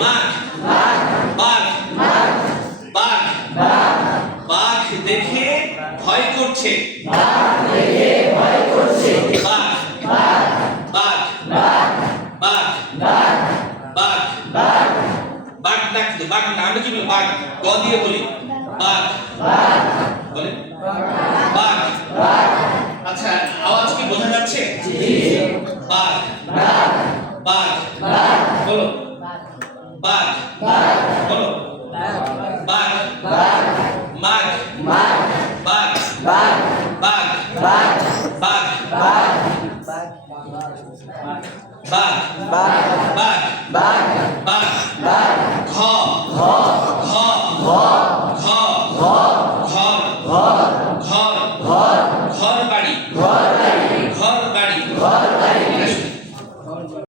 মাঠ বাঘ বাঘ বাঘ দেখে ভয় করছে বাঘ বাঘ বাঘ বাঘ বাঘ ডাক বাঘ না আমরা কি বলি বাঘ গ দিয়ে বলি বাঘ বলে বাঘ আচ্ছা আওয়াজ কি বোঝা যাচ্ছে বাঘ বাঘ বলো বাঘ বলো বাঘ মাঘ বাঘ বাঘ বাঘ বাঘ বাঘ বাঘ ঘ ঘ